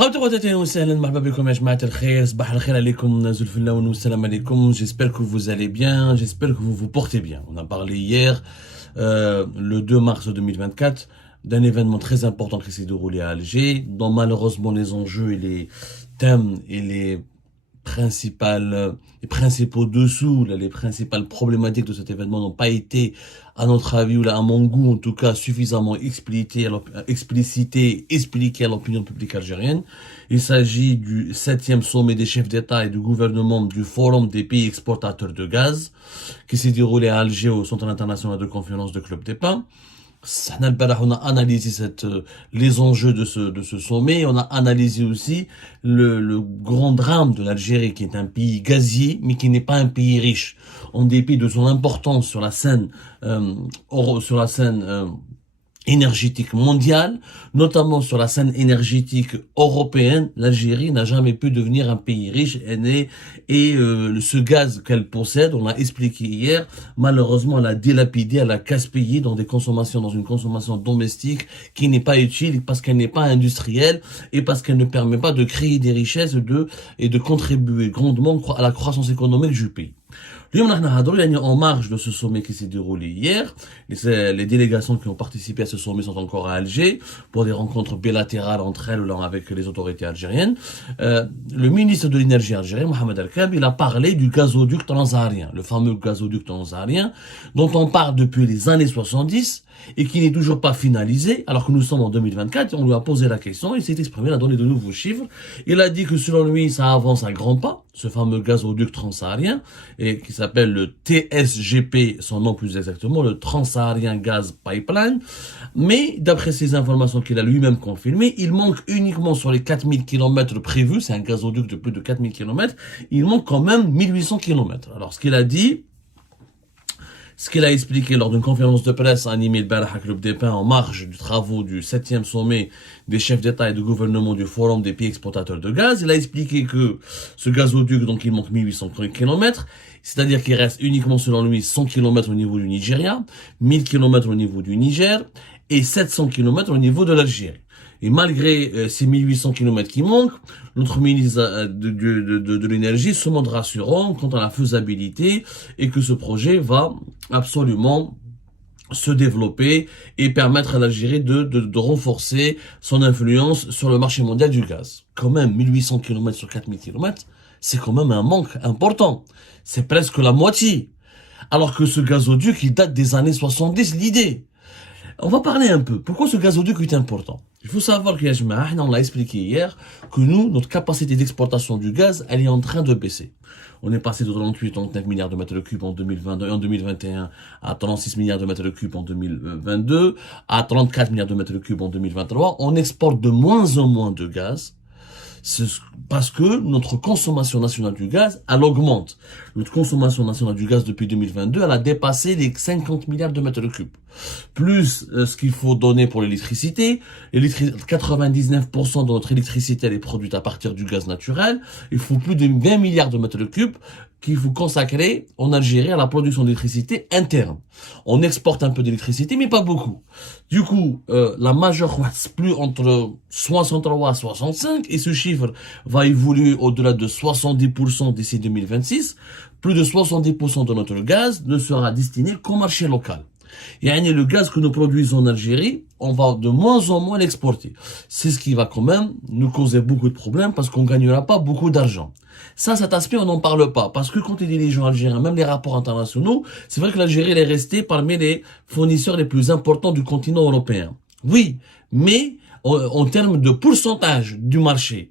J'espère que vous allez bien, j'espère que vous vous portez bien. On a parlé hier, le 2 mars 2024, d'un événement très important qui s'est déroulé à Alger, dont malheureusement les enjeux et les thèmes et les principaux dessous, là, les principales problématiques de cet événement n'ont pas été, à notre avis, ou là, à mon goût, en tout cas, suffisamment expliquées à l'opinion publique algérienne. Il s'agit du 7e sommet des chefs d'État et de gouvernement du Forum des pays exportateurs de gaz, qui s'est déroulé à Alger au Centre international de conférence de Club des Pins. On a analysé les enjeux de ce sommet. On a analysé aussi le grand drame de l'Algérie, qui est un pays gazier, mais qui n'est pas un pays riche. En dépit de son importance sur la scène, énergétique mondiale, notamment sur la scène énergétique européenne, l'Algérie n'a jamais pu devenir un pays riche ce gaz qu'elle possède, on l'a expliqué hier, malheureusement elle a dilapidé, elle a gaspillé dans une consommation domestique qui n'est pas utile parce qu'elle n'est pas industrielle et parce qu'elle ne permet pas de créer des richesses et de contribuer grandement à la croissance économique du pays. En marge de ce sommet qui s'est déroulé hier, les délégations qui ont participé à ce sommet sont encore à Alger pour des rencontres bilatérales entre elles ou avec les autorités algériennes. Le ministre de l'énergie algérien, Mohamed El-Kab, il a parlé du gazoduc transsaharien, le fameux gazoduc transsaharien dont on parle depuis les années 70 et qui n'est toujours pas finalisé, alors que nous sommes en 2024, on lui a posé la question, il s'est exprimé, il a donné de nouveaux chiffres, il a dit que selon lui, ça avance à grands pas, ce fameux gazoduc transsaharien, et qui s'appelle le TSGP, son nom plus exactement, le Trans-Saharien Gas Pipeline, mais d'après ces informations qu'il a lui-même confirmées, il manque uniquement sur les 4000 km prévus, c'est un gazoduc de plus de 4000 km, il manque quand même 1800 km. Alors ce qu'il a expliqué lors d'une conférence de presse animée le Barah à Club des Pins en marge du travaux du 7e sommet des chefs d'État et de gouvernement du Forum des pays exportateurs de gaz, il a expliqué que ce gazoduc, donc il manque 1800 km, c'est-à-dire qu'il reste uniquement selon lui 100 km au niveau du Nigeria, 1000 km au niveau du Niger et 700 km au niveau de l'Algérie. Et malgré ces 1800 km qui manquent, notre ministre de l'énergie se montre rassurant quant à la faisabilité et que ce projet va absolument se développer et permettre à l'Algérie de renforcer son influence sur le marché mondial du gaz. Quand même, 1800 km sur 4000 km, c'est quand même un manque important. C'est presque la moitié. Alors que ce gazoduc, il date des années 70, l'idée. On va parler un peu. Pourquoi ce gazoduc est important? Il faut savoir on l'a expliqué hier, que nous, notre capacité d'exportation du gaz, elle est en train de baisser. On est passé de 38-39 milliards de mètres cubes en 2022, en 2021 à 36 milliards de mètres cubes en 2022, à 34 milliards de mètres cubes en 2023. On exporte de moins en moins de gaz. Parce que notre consommation nationale du gaz, elle augmente. Notre consommation nationale du gaz depuis 2022, elle a dépassé les 50 milliards de mètres cubes. Plus ce qu'il faut donner pour l'électricité. 99% de notre électricité, elle est produite à partir du gaz naturel. Il faut plus de 20 milliards de mètres cubes qu'il faut consacrer en Algérie à la production d'électricité interne. On exporte un peu d'électricité, mais pas beaucoup. Du coup, la majeure c'est plus entre 63 et 65, et ce chiffre va évoluer au-delà de 70% d'ici 2026. Plus de 70% de notre gaz ne sera destiné qu'au marché local. Et le gaz que nous produisons en Algérie, on va de moins en moins l'exporter. C'est ce qui va quand même nous causer beaucoup de problèmes parce qu'on gagnera pas beaucoup d'argent. Cet aspect, on n'en parle pas. Parce que quand il dit les gens algériens, même les rapports internationaux, c'est vrai que l'Algérie est restée parmi les fournisseurs les plus importants du continent européen. Oui, mais en termes de pourcentage du marché,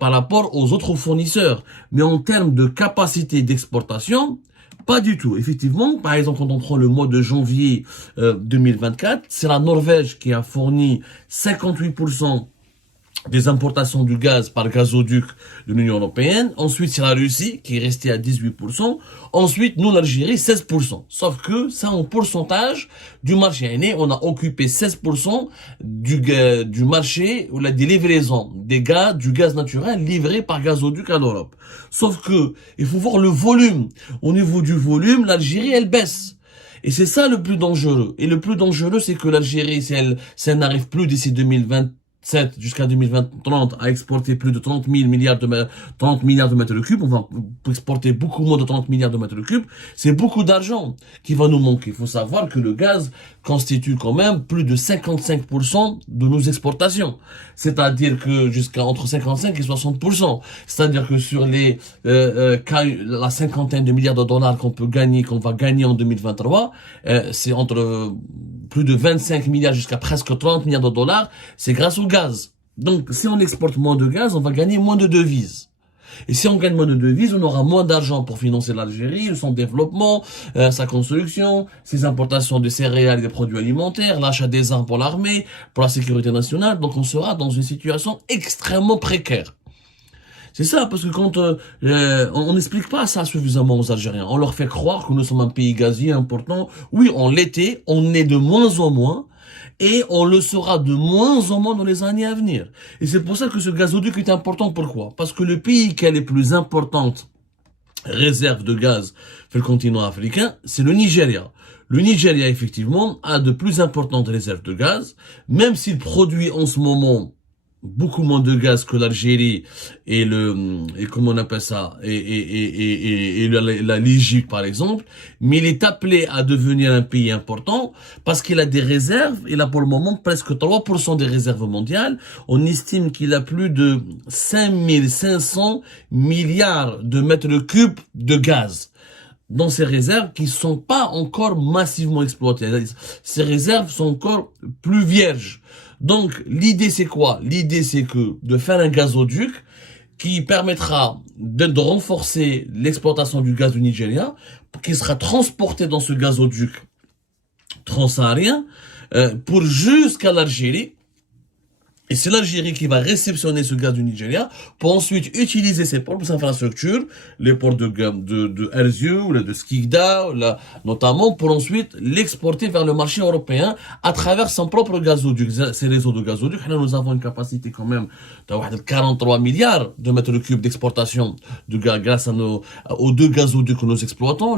par rapport aux autres fournisseurs, mais en termes de capacité d'exportation, pas du tout. Effectivement, par exemple, quand on prend le mois de janvier 2024, c'est la Norvège qui a fourni 58% des importations du gaz par gazoduc de l'Union européenne. Ensuite, c'est la Russie qui est restée à 18%. Ensuite, nous, l'Algérie, 16%. Sauf que ça, en pourcentage du marché. On a occupé 16% du marché ou des livraisons du gaz naturel livré par gazoduc à l'Europe. Sauf que, il faut voir le volume. Au niveau du volume, l'Algérie, elle baisse. Et c'est ça le plus dangereux. Et le plus dangereux, c'est que l'Algérie, si elle n'arrive plus d'ici 2020, 2027 jusqu'à 2030 à exporter plus de 30 milliards de mètres cubes. On va exporter beaucoup moins de 30 milliards de mètres cubes. C'est beaucoup d'argent qui va nous manquer. Il faut savoir que le gaz constitue quand même plus de 55% de nos exportations. C'est-à-dire que jusqu'à entre 55 et 60%. C'est-à-dire que sur la cinquantaine de milliards de dollars qu'on va gagner en 2023, c'est entre plus de 25 milliards jusqu'à presque 30 milliards de dollars, c'est grâce au gaz. Donc, si on exporte moins de gaz, on va gagner moins de devises. Et si on gagne moins de devises, on aura moins d'argent pour financer l'Algérie, son développement, sa construction, ses importations de céréales et des produits alimentaires, l'achat des armes pour l'armée, pour la sécurité nationale. Donc, on sera dans une situation extrêmement précaire. C'est ça, parce que quand on n'explique pas ça suffisamment aux Algériens, on leur fait croire que nous sommes un pays gazier important. Oui, on l'était, on est de moins en moins, et on le sera de moins en moins dans les années à venir. Et c'est pour ça que ce gazoduc est important. Pourquoi? Parce que le pays qui a les plus importantes réserves de gaz sur le continent africain, c'est le Nigeria. Le Nigeria, effectivement, a de plus importantes réserves de gaz, même s'il produit en ce moment beaucoup moins de gaz que l'Algérie et comment on appelle ça, et l'Égypte, par exemple, mais il est appelé à devenir un pays important parce qu'il a des réserves. Il a pour le moment presque 3% des réserves mondiales. On estime qu'il a plus de 5500 milliards de mètres cubes de gaz dans ces réserves qui sont pas encore massivement exploitées. Ces réserves sont encore plus vierges. Donc, l'idée, c'est quoi? L'idée, c'est que de faire un gazoduc qui permettra de renforcer l'exploitation du gaz du Nigeria, qui sera transporté dans ce gazoduc transsaharien pour jusqu'à l'Algérie. Et c'est l'Algérie qui va réceptionner ce gaz du Nigeria pour ensuite utiliser ses propres infrastructures, les ports de Erzurum ou de Skikda, notamment pour ensuite l'exporter vers le marché européen à travers son propre gazoduc. Ces réseaux de gazoducs, là, nous avons une capacité quand même de 43 milliards de mètres cubes d'exportation de gaz grâce aux deux gazoducs que nous exploitons,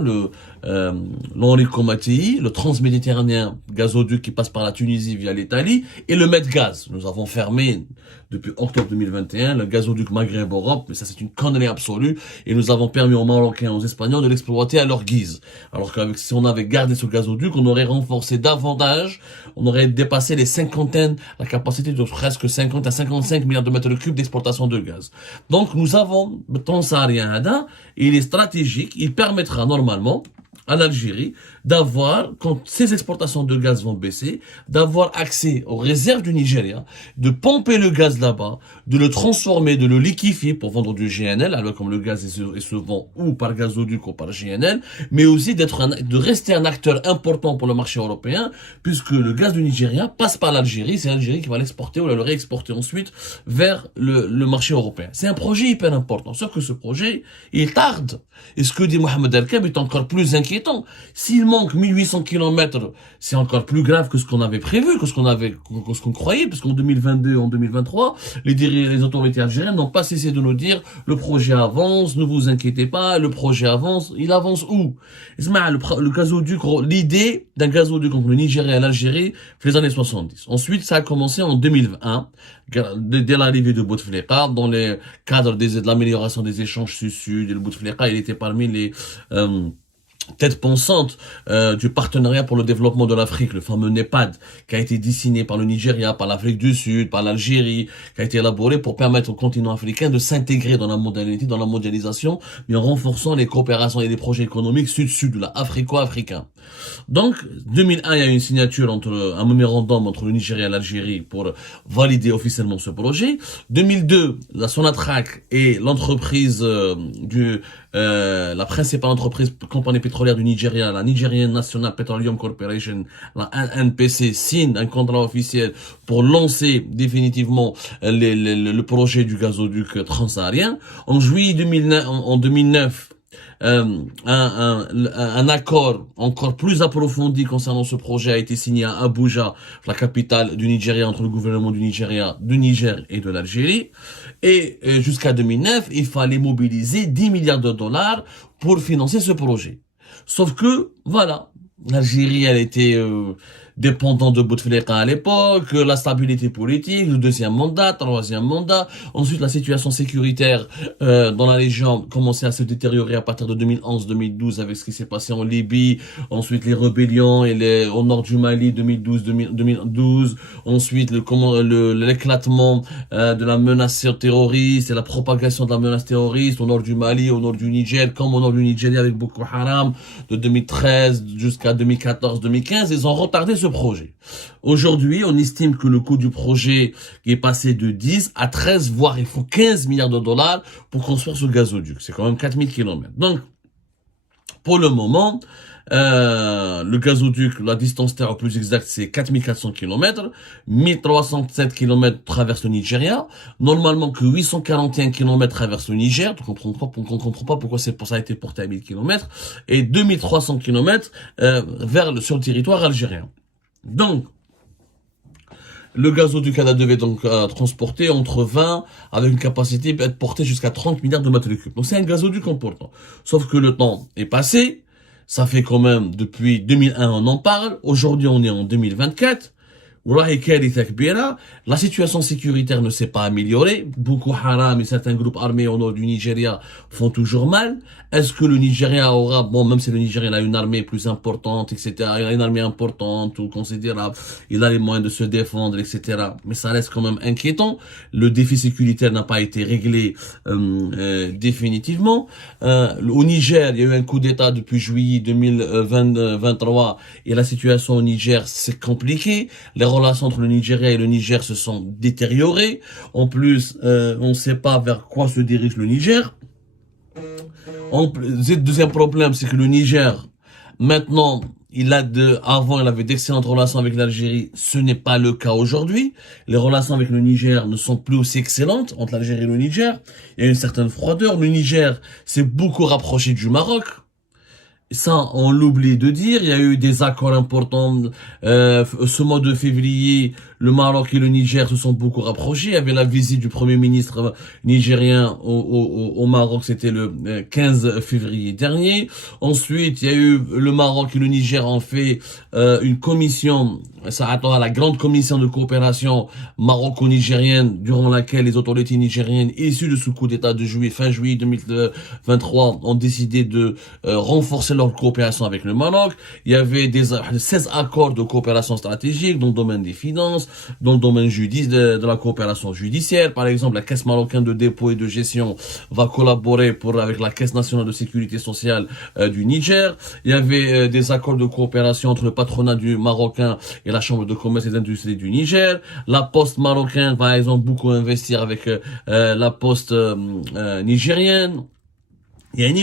l'Enrico Mattei, le transméditerranéen gazoduc qui passe par la Tunisie via l'Italie, et le Medgaz. Nous avons fermé depuis octobre 2021 le gazoduc Maghreb-Europe, mais ça c'est une connerie absolue, et nous avons permis aux Marocains et aux Espagnols de l'exploiter à leur guise. Alors que si on avait gardé ce gazoduc, on aurait renforcé davantage, on aurait dépassé la capacité de presque 50 à 55 milliards de mètres cubes d'exportation de gaz. Donc nous avons le Transsaharien Hada, il est stratégique, il permettra normalement à l'Algérie d'avoir, quand ses exportations de gaz vont baisser, d'avoir accès aux réserves du Nigeria, de pomper le gaz là-bas, de le transformer, de le liquéfier pour vendre du GNL, alors comme le gaz se vend ou par gazoduc ou par GNL, mais aussi de rester un acteur important pour le marché européen, puisque le gaz du Nigeria passe par l'Algérie, c'est l'Algérie qui va l'exporter ou le réexporter ensuite vers le marché européen. C'est un projet hyper important, sauf que ce projet, il tarde. Et ce que dit Mohamed El-Kab est encore plus inquiétant. S'il manque 1800 km, c'est encore plus grave que ce qu'on avait prévu, que ce qu'on croyait, parce qu'en 2022, en 2023, les autorités algériennes n'ont pas cessé de nous dire le projet avance, ne vous inquiétez pas, le projet avance. Il avance où? Le gazoduc, l'idée d'un gazoduc entre le Nigeria et l'Algérie, fait les années 70. Ensuite, ça a commencé en 2001, dès l'arrivée de Bouteflika, dans les cadres de l'amélioration des échanges sud-sud. Et le Bouteflika, il était parmi les tête pensante du partenariat pour le développement de l'Afrique, le fameux NEPAD, qui a été dessiné par le Nigeria, par l'Afrique du Sud, par l'Algérie, qui a été élaboré pour permettre au continent africain de s'intégrer dans la modernité, dans la mondialisation, mais en renforçant les coopérations et les projets économiques sud-sud, là, africo-africains. Donc, 2001, il y a eu une signature un mémorandum entre le Nigeria et l'Algérie pour valider officiellement ce projet. 2002, la Sonatrach et l'entreprise la principale compagnie pétrolière du Nigeria, la Nigerian National Petroleum Corporation, la NNPC, signe un contrat officiel pour lancer définitivement le projet du gazoduc transsaharien. En juillet 2009, un accord encore plus approfondi concernant ce projet a été signé à Abuja, la capitale du Nigeria, entre le gouvernement du Nigeria, du Niger et de l'Algérie. Et jusqu'à 2009, il fallait mobiliser 10 milliards de dollars pour financer ce projet. Sauf que, voilà, l'Algérie, elle était dépendant de Bouteflika à l'époque, la stabilité politique, le deuxième mandat, troisième mandat. Ensuite, la situation sécuritaire dans la région commençait à se détériorer à partir de 2011-2012 avec ce qui s'est passé en Libye. Ensuite, les rébellions au nord du Mali 2012. Ensuite, l'éclatement de la menace terroriste et la propagation de la menace terroriste au nord du Mali, au nord du Niger, comme au nord du Nigeria avec Boko Haram de 2013 jusqu'à 2014-2015. Ils ont retardé ce projet. Aujourd'hui, on estime que le coût du projet est passé de 10 à 13, voire il faut 15 milliards de dollars pour construire ce gazoduc. C'est quand même 4000 km. Donc, pour le moment, le gazoduc, la distance terre plus exacte, c'est 4400 km. 1307 km traverse le Nigeria. Normalement que 841 km traverse le Niger. Donc on comprend pas pourquoi ça a été porté à 1000 km. Et 2300 km sur le territoire algérien. Donc, le gazoduc devait donc transporter entre 20 avec une capacité d'être porté jusqu'à 30 milliards de mètres cubes. Donc c'est un gazoduc important. Sauf que le temps est passé. Ça fait quand même, depuis 2001, on en parle. Aujourd'hui, on est en 2024. La situation sécuritaire ne s'est pas améliorée. Boko Haram et certains groupes armés au nord du Nigeria font toujours mal. Est-ce que le Nigeria aura, bon, même si le Nigeria a une armée plus importante, etc., il a une armée importante ou considérable, il a les moyens de se défendre, etc., mais ça reste quand même inquiétant. Le défi sécuritaire n'a pas été réglé définitivement. Au Niger, il y a eu un coup d'État depuis juillet 2023 et la situation au Niger, c'est compliqué. Les relations entre le Nigeria et le Niger se sont détériorées. En plus, on ne sait pas vers quoi se dirige le Niger. Le deuxième problème, c'est que le Niger, maintenant, avant, il avait d'excellentes relations avec l'Algérie. Ce n'est pas le cas aujourd'hui. Les relations avec le Niger ne sont plus aussi excellentes entre l'Algérie et le Niger. Il y a une certaine froideur. Le Niger s'est beaucoup rapproché du Maroc. Ça, on l'oublie de dire. Il y a eu des accords importants. Ce mois de février, le Maroc et le Niger se sont beaucoup rapprochés. Il y avait la visite du Premier ministre nigérien au Maroc. C'était le 15 février dernier. Ensuite, il y a eu le Maroc et le Niger ont fait une commission. Ça attend à la grande commission de coopération maroco-nigérienne durant laquelle les autorités nigériennes issues de ce coup d'État de fin juillet 2023 ont décidé de renforcer leur coopération avec le Maroc. Il y avait 16 accords de coopération stratégique dans le domaine des finances, dans le domaine de la coopération judiciaire. Par exemple, la Caisse marocaine de dépôt et de gestion va collaborer avec la Caisse nationale de sécurité sociale du Niger. Il y avait des accords de coopération entre le patronat du marocain et la Chambre de commerce et d'industrie du Niger. La Poste marocaine, par exemple, beaucoup investir avec la Poste nigérienne.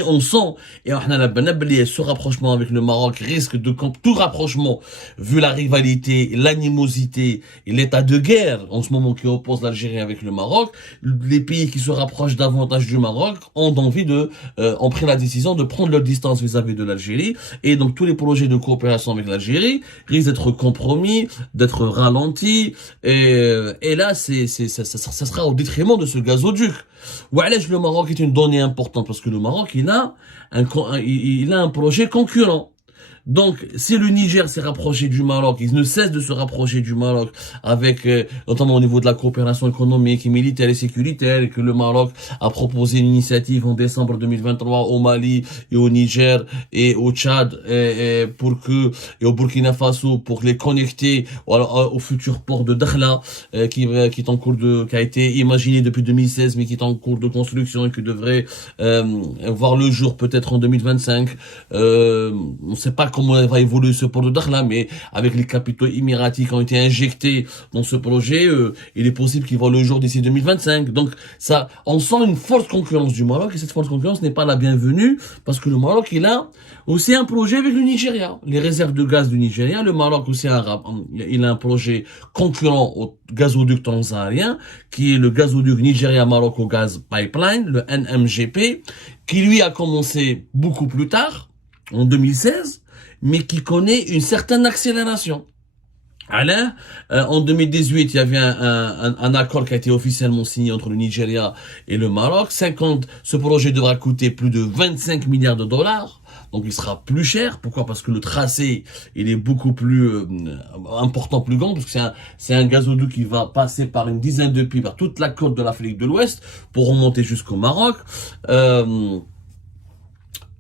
On sent, et ce rapprochement avec le Maroc risque tout rapprochement, vu la rivalité, l'animosité et l'état de guerre en ce moment qui oppose l'Algérie avec le Maroc, les pays qui se rapprochent davantage du Maroc ont pris la décision de prendre leur distance vis-à-vis de l'Algérie, et donc tous les projets de coopération avec l'Algérie risquent d'être compromis, d'être ralentis, et là, ça sera au détriment de ce gazoduc. Le Maroc est une donnée importante parce que le Maroc, il a un projet concurrent. Donc, si le Niger s'est rapproché du Maroc, il ne cesse de se rapprocher du Maroc avec, notamment au niveau de la coopération économique et militaire et sécuritaire, et que le Maroc a proposé une initiative en décembre 2023 au Mali et au Niger et au Tchad et au Burkina Faso pour les connecter au futur port de Dakhla, qui est en cours qui a été imaginé depuis 2016 mais qui est en cours de construction et qui devrait voir le jour peut-être en 2025. On ne sait pas comment va évoluer ce port de Dakhla, mais avec les capitaux émiratis qui ont été injectés dans ce projet, il est possible qu'il voit le jour d'ici 2025. Donc ça, on sent une forte concurrence du Maroc, et cette forte concurrence n'est pas la bienvenue, parce que le Maroc, il a aussi un projet avec le Nigeria. Les réserves de gaz du Nigeria, le Maroc aussi il a un projet concurrent au gazoduc transsaharien, qui est le gazoduc Nigeria-Maroc au gaz pipeline, le NMGP, qui lui a commencé beaucoup plus tard, en 2016, mais qui connaît une certaine accélération. Alain, en 2018, il y avait un accord qui a été officiellement signé entre le Nigeria et le Maroc. Ce projet devra coûter plus de 25 milliards de dollars. Donc il sera plus cher. Pourquoi? Parce que le tracé, il est beaucoup plus important, plus grand, parce que c'est un gazoduc qui va passer par une dizaine de pays, par toute la côte de l'Afrique de l'Ouest, pour remonter jusqu'au Maroc.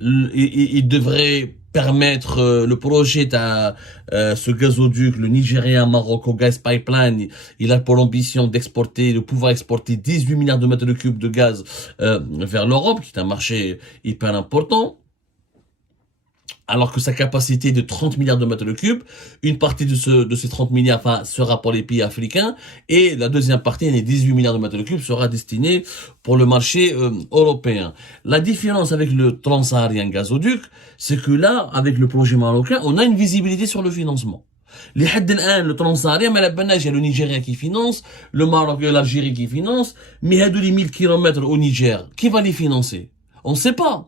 Il devrait permettre le projet à ce gazoduc, le Nigeria Morocco Gas Pipeline. Il a pour ambition de pouvoir exporter 18 milliards de mètres cubes de gaz vers l'Europe, qui est un marché hyper important. Alors que sa capacité est de 30 milliards de mètres cubes, une partie de ces 30 milliards sera pour les pays africains, et la deuxième partie, les 18 milliards de mètres cubes, sera destinée pour le marché européen. La différence avec le Trans-Saharien gazoduc, c'est que là, avec le projet marocain, on a une visibilité sur le financement. Le Trans-Saharien, mais il y a le Nigeria qui finance, le Maroc et l'Algérie qui financent, mais il y a les 1000 kilomètres au Niger, qui va les financer? On ne sait pas.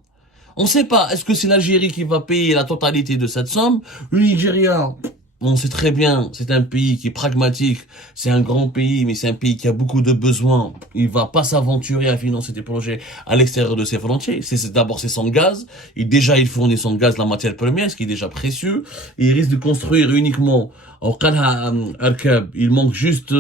On ne sait pas, est-ce que c'est l'Algérie qui va payer la totalité de cette somme? Le Nigeria, on sait très bien, c'est un pays qui est pragmatique, c'est un grand pays, mais c'est un pays qui a beaucoup de besoins. Il va pas s'aventurer à financer des projets à l'extérieur de ses frontières. D'abord, c'est son gaz. Il fournit son gaz, la matière première, ce qui est déjà précieux. Et il risque de construire uniquement il manque juste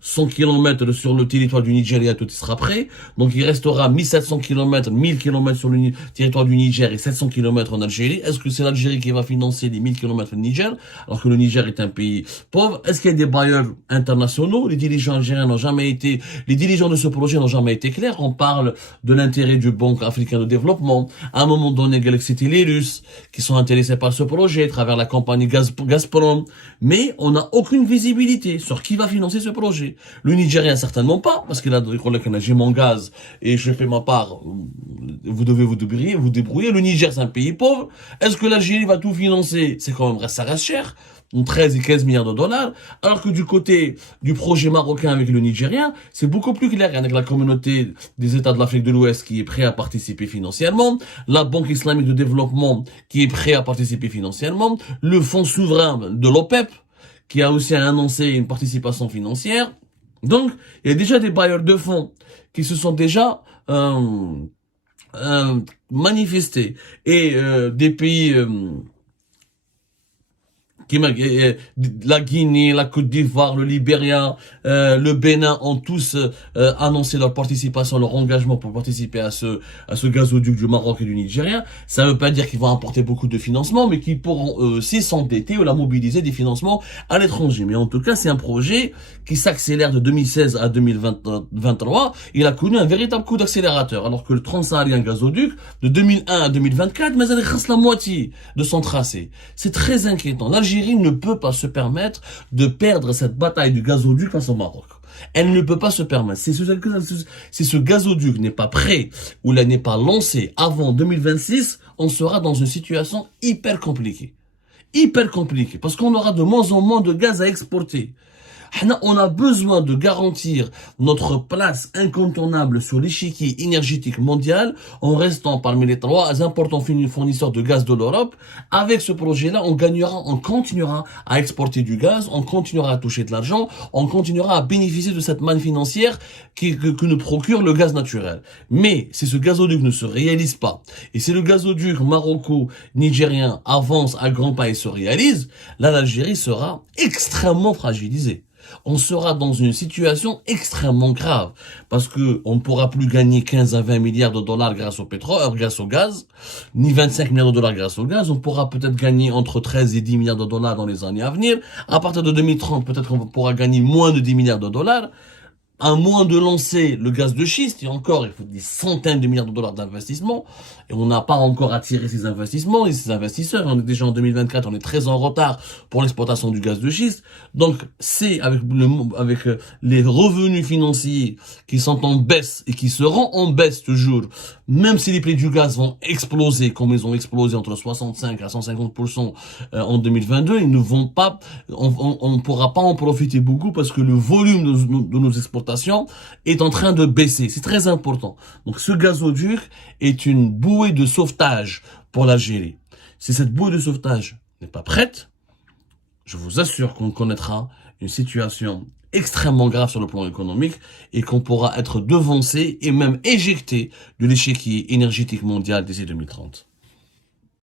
100 km sur le territoire du Nigeria, tout sera prêt. Donc il restera 1700 km, 1000 km sur le territoire du Niger et 700 km en Algérie. Est-ce que c'est l'Algérie qui va financer les 1000 km au Niger, alors que le Niger est un pays pauvre? Est-ce qu'il y a des bailleurs internationaux? Les dirigeants algériens les dirigeants de ce projet n'ont jamais été clairs. On parle de l'intérêt du Banque africaine de développement. À un moment donné, c'était les Russes qui sont intéressés par ce projet, à travers la compagnie Gazprom. Mais on n'a aucune visibilité sur qui va financer ce projet. Le Nigérien, certainement pas, parce qu'il a dit que j'ai mon gaz et je fais ma part. Vous devez vous débrouiller. Le Niger, c'est un pays pauvre. Est-ce que l'Algérie va tout financer? C'est quand même, ça reste cher. 13 et 15 milliards de dollars, alors que du côté du projet marocain avec le Nigérien, c'est beaucoup plus clair avec la communauté des États de l'Afrique de l'Ouest qui est prêt à participer financièrement, la Banque islamique de développement qui est prêt à participer financièrement, le fonds souverain de l'OPEP, qui a aussi annoncé une participation financière. Donc, il y a déjà des bailleurs de fonds qui se sont déjà manifestés. Et des pays... la Guinée, la Côte d'Ivoire, le Libéria, le Bénin ont tous annoncé leur participation, leur engagement pour participer à ce gazoduc du Maroc et du Nigeria. Ça ne veut pas dire qu'ils vont apporter beaucoup de financement, mais qu'ils pourront aussi s'endetter ou la mobiliser des financements à l'étranger. Mais en tout cas, c'est un projet qui s'accélère de 2016 à 2023. Il a connu un véritable coup d'accélérateur, alors que le Trans-Saharien gazoduc, de 2001 à 2024, mais il reste la moitié de son tracé. C'est très inquiétant. L'Algérie ne peut pas se permettre de perdre cette bataille du gazoduc face au Maroc. Elle ne peut pas se permettre. Si ce gazoduc n'est pas prêt ou n'est pas lancé avant 2026, on sera dans une situation hyper compliquée. Hyper compliquée. Parce qu'on aura de moins en moins de gaz à exporter. On a besoin de garantir notre place incontournable sur l'échiquier énergétique mondial en restant parmi les 3 importants fournisseurs de gaz de l'Europe. Avec ce projet-là, on continuera à exporter du gaz, on continuera à toucher de l'argent, on continuera à bénéficier de cette manne financière que nous procure le gaz naturel. Mais si ce gazoduc ne se réalise pas, et si le gazoduc maroco-nigérien avance à grands pas et se réalise, là l'Algérie sera extrêmement fragilisée. On sera dans une situation extrêmement grave parce que on ne pourra plus gagner 15 à 20 milliards de dollars grâce au pétrole, grâce au gaz, ni 25 milliards de dollars grâce au gaz. On pourra peut-être gagner entre 13 et 10 milliards de dollars dans les années à venir. À partir de 2030, peut-être qu'on pourra gagner moins de 10 milliards de dollars. À moins de lancer le gaz de schiste, et encore, il faut des centaines de milliards de dollars d'investissement, et on n'a pas encore attiré ces investissements et ces investisseurs. On est déjà en 2024, on est très en retard pour l'exploitation du gaz de schiste. Donc, c'est avec les revenus financiers qui sont en baisse et qui seront en baisse toujours, même si les prix du gaz vont exploser, comme ils ont explosé entre 65 à 150% en 2022, ils ne vont pas, on pourra pas en profiter beaucoup parce que le volume de nos exportations est en train de baisser. C'est très important. Donc ce gazoduc est une bouée de sauvetage pour l'Algérie. Si cette bouée de sauvetage n'est pas prête, je vous assure qu'on connaîtra une situation extrêmement grave sur le plan économique et qu'on pourra être devancé et même éjecté de l'échiquier énergétique mondial d'ici 2030.